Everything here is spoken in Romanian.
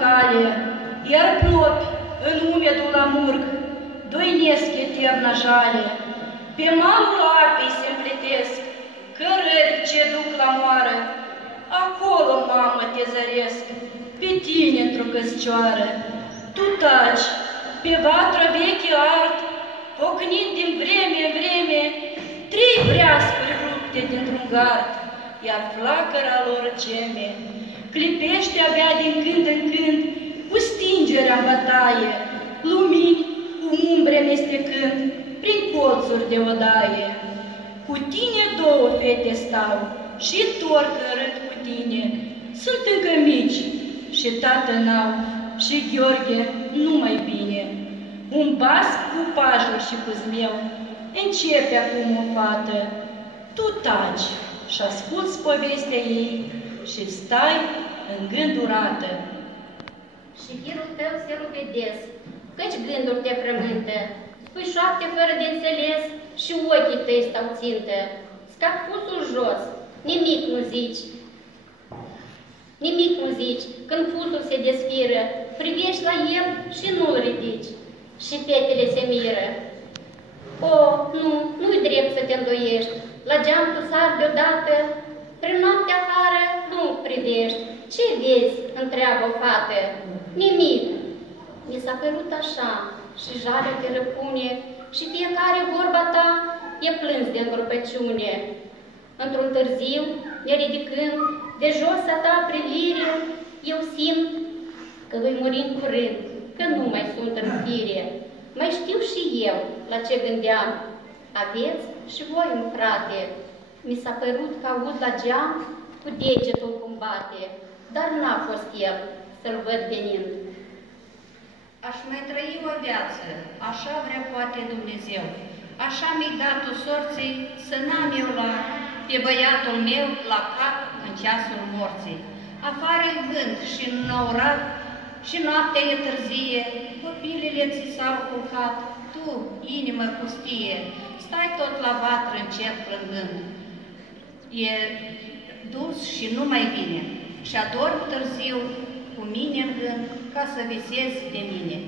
cale, iar plopi în umedul amurg, doinesc eterna jale. Pe malul apei se împletesc cărări ce duc la moară. Acolo, mamă, te zăresc, pe tine într-o căscioară. Tu taci, pe vatră veche ard, ocnind din vreme în vreme, 3 breascuri rupte dintr-un gard, iar flacăra lor geme clipește abia din când în când, cu stingerea în bătaie, lumini cu umbre amestecând prin colțuri de odaie. Cu tine 2 fete stau și torc în rând cu tine. Sunt încă mici și tată n-au și Gheorghe nu mai bine. Un basc cu pajul și cu zmeu începe acum o fată. Tu taci și asculți povestea ei și stai îngândurată. Și firul tău se rupedesc, căci gânduri te frământă, spui șoapte fără de înțeles și ochii tăi stau țintă. Scap fusul jos, nimic nu zici. Nimic nu zici, când fusul se desfiră, privești la el și nu-l ridici. Și fetele se miră. O, nu-i drept să te îndoiești, la geam tu sar deodată, prin noapte afară nu privești. Ce vezi? Întreabă o fată. Nimic. Mi s-a părut așa și jalea te răpune și fiecare vorba ta e plâns de îngrupăciune. Într-un târziu, ne ridicând de jos a ta privire, eu simt că voi muri în curând, că nu mai sunt în fire. Mai știu și eu la ce gândeam. Aveți și voi un frate. Mi s-a părut că aud la geam cu degetul cum bate, dar n-a fost el să-l văd venind. Aș mai trăi o viață, așa vrea poate Dumnezeu. Așa mi-i dat-o sorții să n-am eu pe băiatul meu la cap în ceasul morții. Afară-i vânt și înourat și noaptea e târzie, copilele ți s-au culcat, tu, inimă pustie, stai tot la vatră încet plângând. E dus și nu mai vine și adorm târziu cu mine în gând ca să visezi de mine.